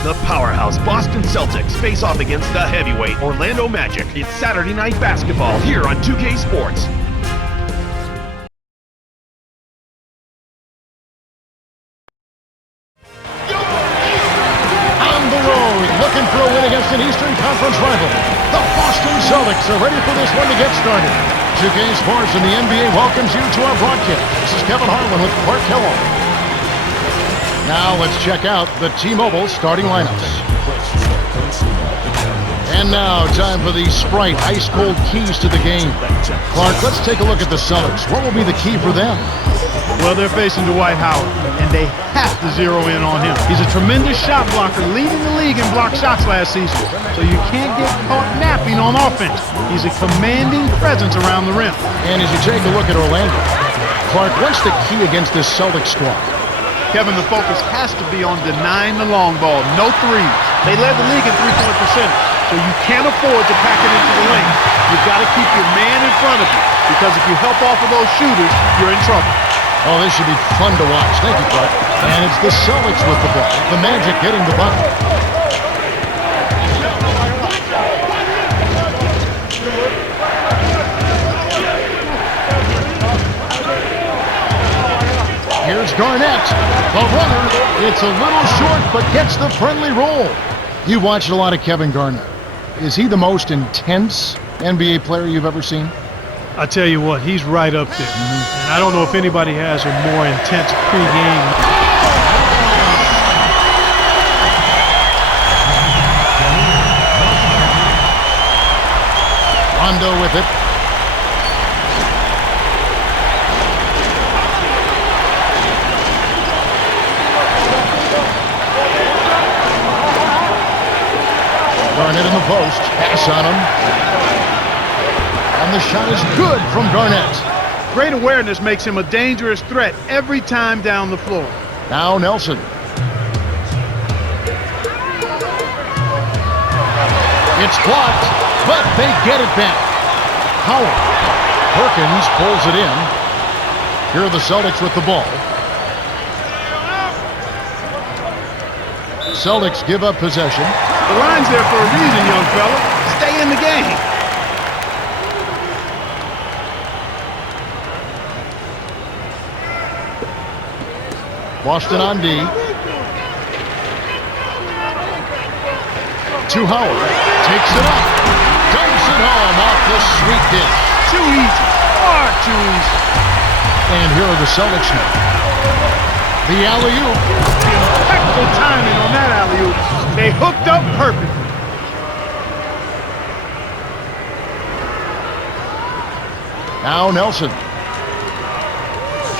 The powerhouse Boston Celtics face off against the heavyweight Orlando Magic. It's Saturday Night Basketball here on 2K Sports. On the road, looking for a win against an Eastern Conference rival. The Boston Celtics are ready for this one to get started. 2K Sports and the NBA welcomes you to our broadcast. This is Kevin Harlan with Clark Kellogg. Now let's check out the T-Mobile starting lineups. And now time for the Sprite ice-cold keys to the game. Clark, let's take a look at the Celtics. What will be the key for them? Well, they're facing Dwight Howard, and they have to zero in on him. He's a tremendous shot blocker, leading the league in blocked shots last season, so you can't get caught napping on offense. He's a commanding presence around the rim. And as you take a look at Orlando, Clark, what's the key against this Celtics squad? Kevin, the focus has to be on denying the long ball. No threes. They led the league in three-point percentage, so you can't afford to pack it into the lane. You've got to keep your man in front of you, because if you help off of those shooters, you're in trouble. Oh, this should be fun to watch. Thank you, Clark. And it's the Celtics with the ball. The Magic getting the bucket. Here's Garnett, the runner. It's a little short, but gets the friendly roll. You watched a lot of Kevin Garnett. Is he the most intense NBA player you've ever seen? I tell you what, he's right up there. And I don't know if anybody has a more intense pregame. Rondo with it. Garnett in the post. Pass on him. And the shot is good from Garnett. Great awareness makes him a dangerous threat every time down the floor. Now Nelson. It's blocked, but they get it back. Howard. Perkins pulls it in. Here are the Celtics with the ball. Celtics give up possession. The line's there for a reason, young fella. Stay in the game. Boston on D. To Howard. Takes it up. Dumps it home off the sweet dish. Too easy. Far too easy. And here are the Celtics now. The alley-oop. Impeccable timing on that alley-oop. They hooked up perfectly. Now Nelson.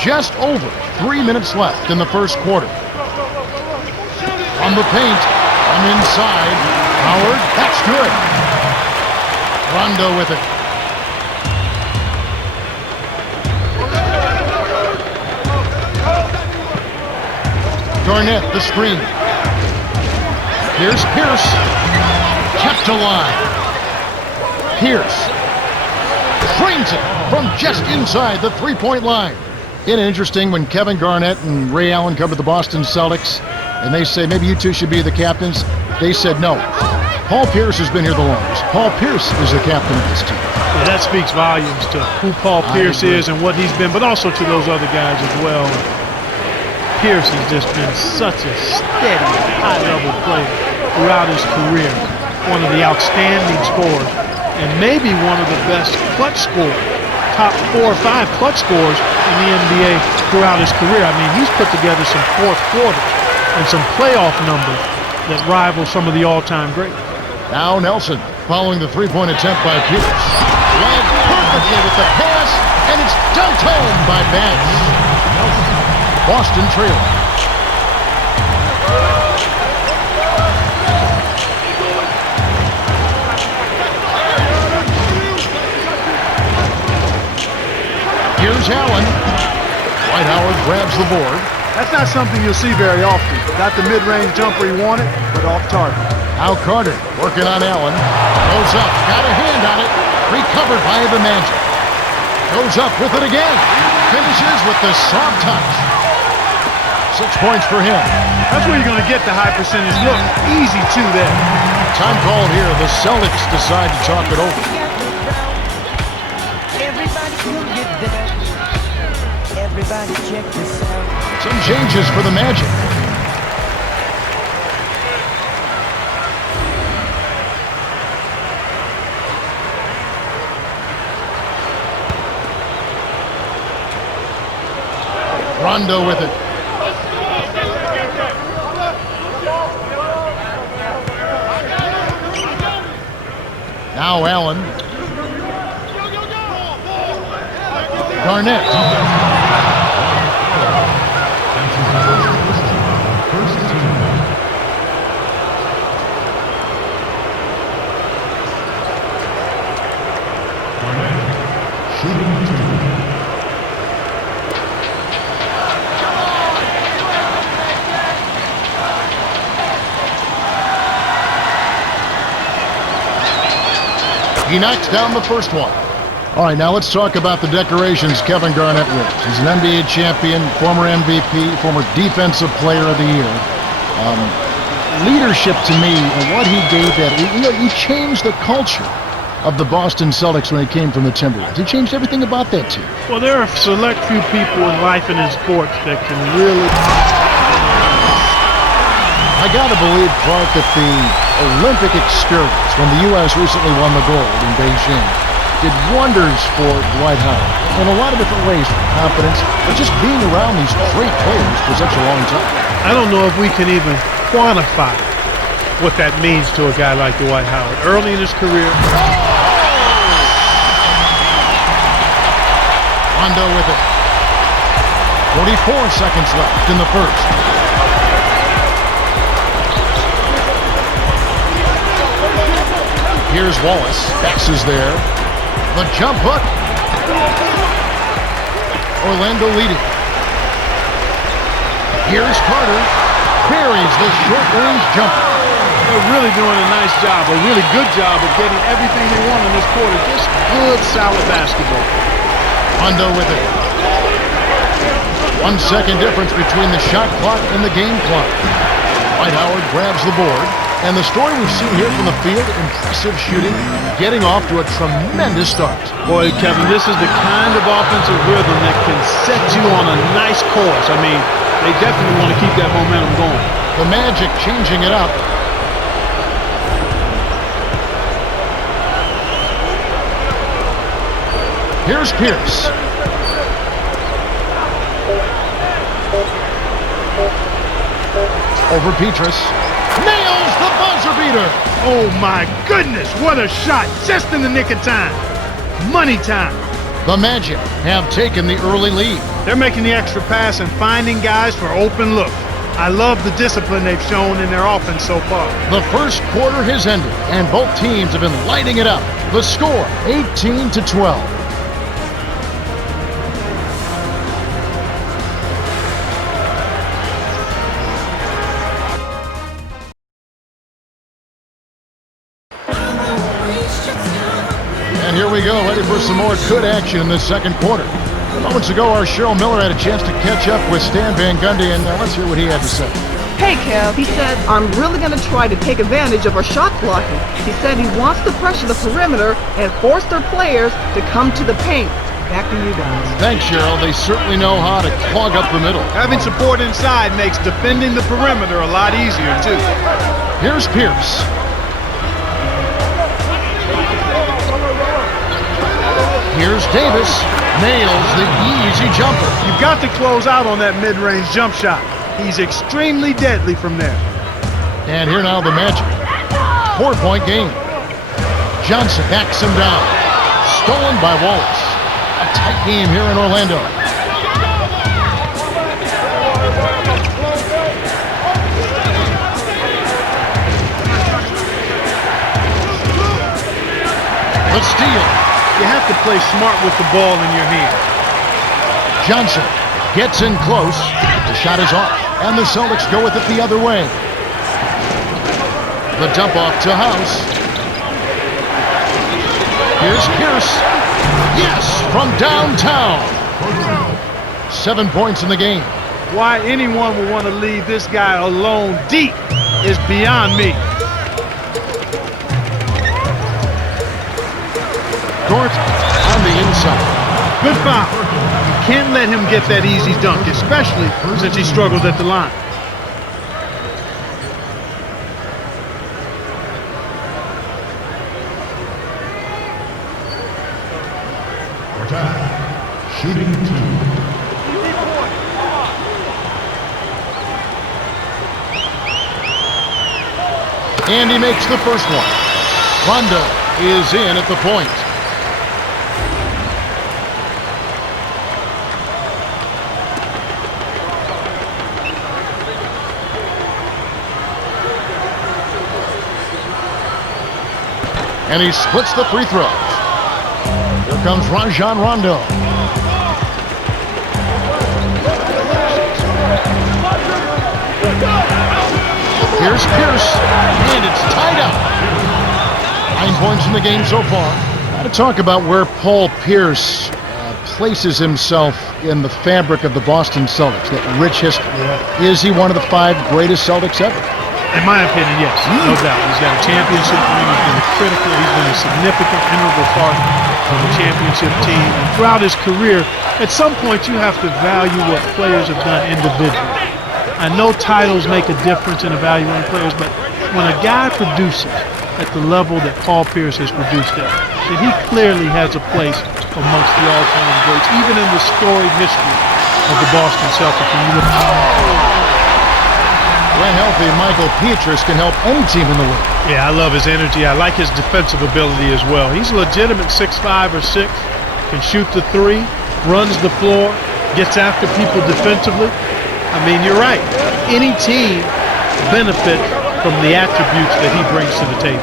Just over 3 minutes left in the first quarter. On the paint, from inside, Howard, that's good. Rondo with it. Garnett, the screen. Here's Pierce. Kept alive. Pierce trains it from just inside the three-point line. Isn't it interesting when Kevin Garnett and Ray Allen come to the Boston Celtics and they say, maybe you two should be the captains? They said no. Paul Pierce has been here the longest. Paul Pierce is the captain of this team. Yeah, that speaks volumes to who Paul Pierce is and what he's been, but also to those other guys as well. Pierce has just been such a steady, high-level player throughout his career. One of the outstanding scorers, and maybe one of the best clutch scorers. Top 4 or 5 clutch scorers in the NBA throughout his career. I mean, he's put together some fourth quarters and some playoff numbers that rival some of the all-time greats. Now Nelson, following the three-point attempt by Pierce. Led perfectly with the pass, and it's dunked home by Banks. Boston trailing. Here's Allen. Dwight Howard grabs the board. That's not something you'll see very often. Got the mid-range jumper he wanted, but off target. Now Carter working on Allen. Goes up, got a hand on it. Recovered by the Magic. Goes up with it again. Finishes with the soft touch. 6 points for him. That's where you're going to get the high percentage look. Easy two there. Time called here. The Celtics decide to talk it over. Everybody check this out. Some changes for the Magic. Rondo with it. Now Allen. Garnett. He knocks down the first one. All right, now let's talk about the decorations Kevin Garnett wears. He's an NBA champion, former MVP, former Defensive Player of the Year. Leadership to me, and what he gave that, he changed the culture of the Boston Celtics when he came from the Timberwolves. He changed everything about that team. Well, there are select few people in life and in sports that can really... I got to believe, Clark, that the Olympic experience when the U.S. recently won the gold in Beijing did wonders for Dwight Howard in a lot of different ways, for confidence, but just being around these great players for such a long time. I don't know if we can even quantify what that means to a guy like Dwight Howard. Early in his career... Rondo with it. 44 seconds left in the first. Here's Wallace. X is there. The jump hook. Orlando leading. Here's Carter. Buries the short-range jumper. They're really doing a nice job, a really good job of getting everything they want in this quarter. Just good, solid basketball. Rondo with it. 1 second difference between the shot clock and the game clock. Dwight Howard grabs the board. And the story we've seen here from the field, impressive shooting, getting off to a tremendous start. Boy, Kevin, this is the kind of offensive rhythm that can set you on a nice course. I mean, they definitely want to keep that momentum going. The Magic changing it up. Here's Pierce. Over Petrus. Nails the buzzer beater. Oh my goodness, what a shot, just in the nick of time. Money time. The Magic have taken the early lead. They're making the extra pass and finding guys for open looks. I love the discipline they've shown in their offense so far. The first quarter has ended, and both teams have been lighting it up. The score, 18-12. And here we go, ready for some more good action in this second quarter. Moments ago, our Cheryl Miller had a chance to catch up with Stan Van Gundy, and let's hear what he had to say. Hey, Kev, he said, I'm really going to try to take advantage of our shot blocking. He said he wants to pressure the perimeter and force their players to come to the paint. Back to you guys. Thanks, Cheryl. They certainly know how to clog up the middle. Having support inside makes defending the perimeter a lot easier, too. Here's Pierce. Here's Davis. Nails the easy jumper. You've got to close out on that mid-range jump shot. He's extremely deadly from there. And here now the Magic. 4-point game. Johnson backs him down. Stolen by Wallace. A tight game here in Orlando. The steal. You have to play smart with the ball in your hand. Johnson gets in close. The shot is off, and the Celtics go with it the other way. The dump off to House. Here's Pierce. Yes, from downtown. 7 points in the game. Why anyone would want to leave this guy alone deep is beyond me. Dort on the inside. Good foul. You can't let him get that easy dunk, especially since he struggled at the line. Shooting 2. And he makes the first one. Rondo is in at the point. And he splits the free throws. Here comes Rajon Rondo. Here's Pierce, and it's tied up. 9 points in the game so far. Got to talk about where Paul Pierce places himself in the fabric of the Boston Celtics, that rich history. Is he one of the 5 greatest Celtics ever? In my opinion, yes, no doubt. He's got a championship ring. He's been critical. He's been a significant, integral part of the championship team. And throughout his career, at some point, you have to value what players have done individually. I know titles make a difference in evaluating players, but when a guy produces at the level that Paul Pierce has produced at, then he clearly has a place amongst the all-time greats, even in the storied history of the Boston Celtics. When you look When healthy, Michael Pietrus can help any team in the league. Yeah, I love his energy. I like his defensive ability as well. He's a legitimate 6'5" or 6", can shoot the 3, runs the floor, gets after people defensively. I mean, you're right. Any team benefits from the attributes that he brings to the table.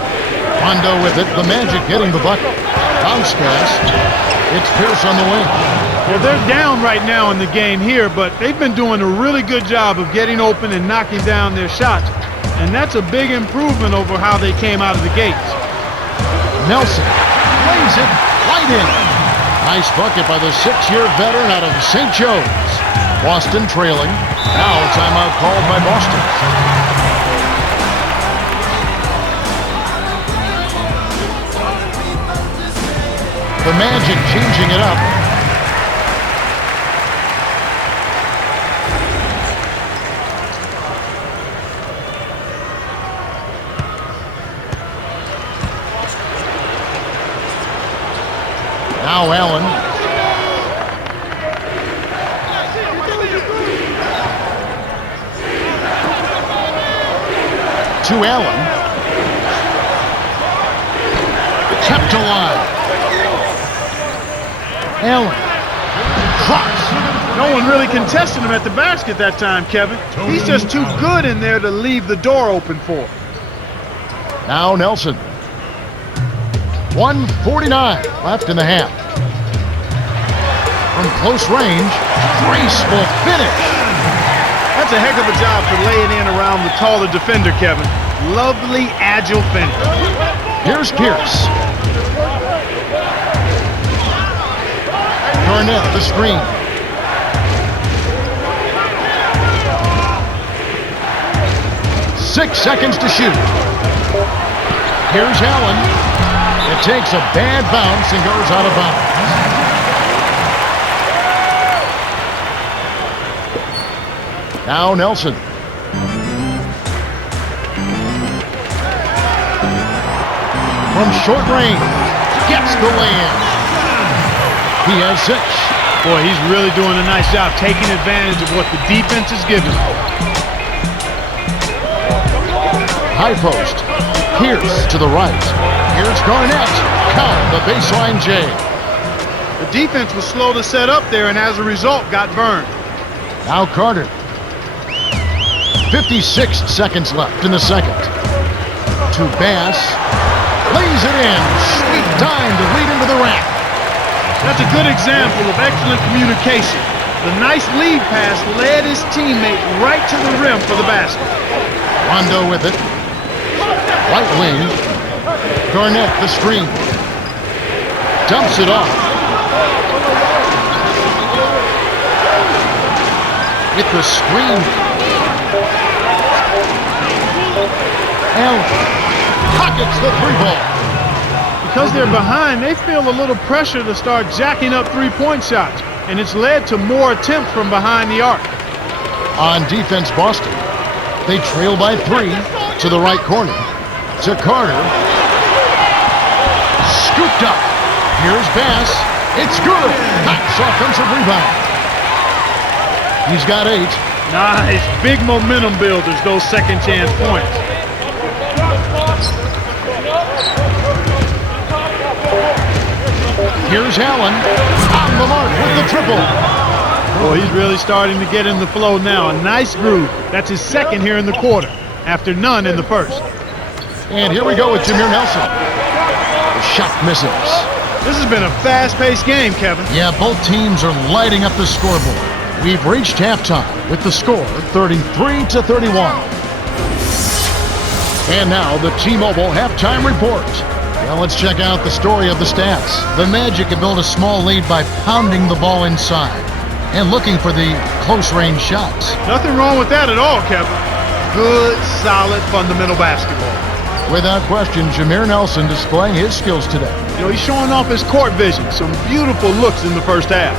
Rondo with it, the Magic getting the bucket. Bounce pass. It's Pierce on the wing. Well, they're down right now in the game here, but they've been doing a really good job of getting open and knocking down their shots. And that's a big improvement over how they came out of the gates. Nelson lays it right in. Nice bucket by the 6-year veteran out of St. Joe's. Boston trailing. Now a timeout called by Boston. The Magic changing it up. Now Allen. To Allen. Kept alive. Allen. Drops. No one really contested him at the basket that time, Kevin. He's just too good in there to leave the door open for. Now Nelson. 1:49 left in the half. From close range, graceful finish. That's a heck of a job for laying in around the taller defender, Kevin. Lovely, agile finish. Here's Pierce. Garnett, the screen. Six seconds to shoot. Here's Allen. It takes a bad bounce and goes out of bounds. Now Nelson. From short range, gets the lay-in. He has 6. Boy, he's really doing a nice job taking advantage of what the defense is giving him. High post. Pierce to the right. Here's Garnett. Count the baseline J. The defense was slow to set up there and as a result got burned. Now Carter. 56 seconds left in the second. To Bass. Lays it in. Sweet time to lead into the rack. That's a good example of excellent communication. The nice lead pass led his teammate right to the rim for the basket. Rondo with it. Right wing. Garnett the screen. Dumps it off. 2 seconds to shoot. Here's Allen. It takes a bad bounce and goes out of bounds. Now Nelson. 1:39 left in the half. From close range, graceful finish. That's a good example of excellent communication. The nice lead pass led his teammate right to the rim for the basket. Rondo with it. Right wing. Garnett the screen. Dumps it off. with the screen. Allen pockets the three ball. Because they're behind, they feel a little pressure to start jacking up three-point shots, and it's led to more attempts from behind the arc. On defense, Boston. They trail by 3 to the right corner. To Carter. Scooped up. Here's Bass. It's good. Nice offensive rebound. He's got 8. Nice. Big momentum builders, those second chance points. Here's Allen. On the mark with the triple. Boy, he's really starting to get in the flow now. A nice groove. That's his second here in the quarter, after none in the first. And here we go with Jameer Nelson. The shot misses. This has been a fast-paced game, Kevin. Yeah, both teams are lighting up the scoreboard. We've reached halftime with the score 33-31. And now the T-Mobile halftime report. Well, let's check out the story of the stats. The Magic have built a small lead by pounding the ball inside and looking for the close-range shots. Nothing wrong with that at all, Kevin. Good, solid, fundamental basketball. Without question, Jameer Nelson displaying his skills today. You know, he's showing off his court vision. Some beautiful looks in the first half.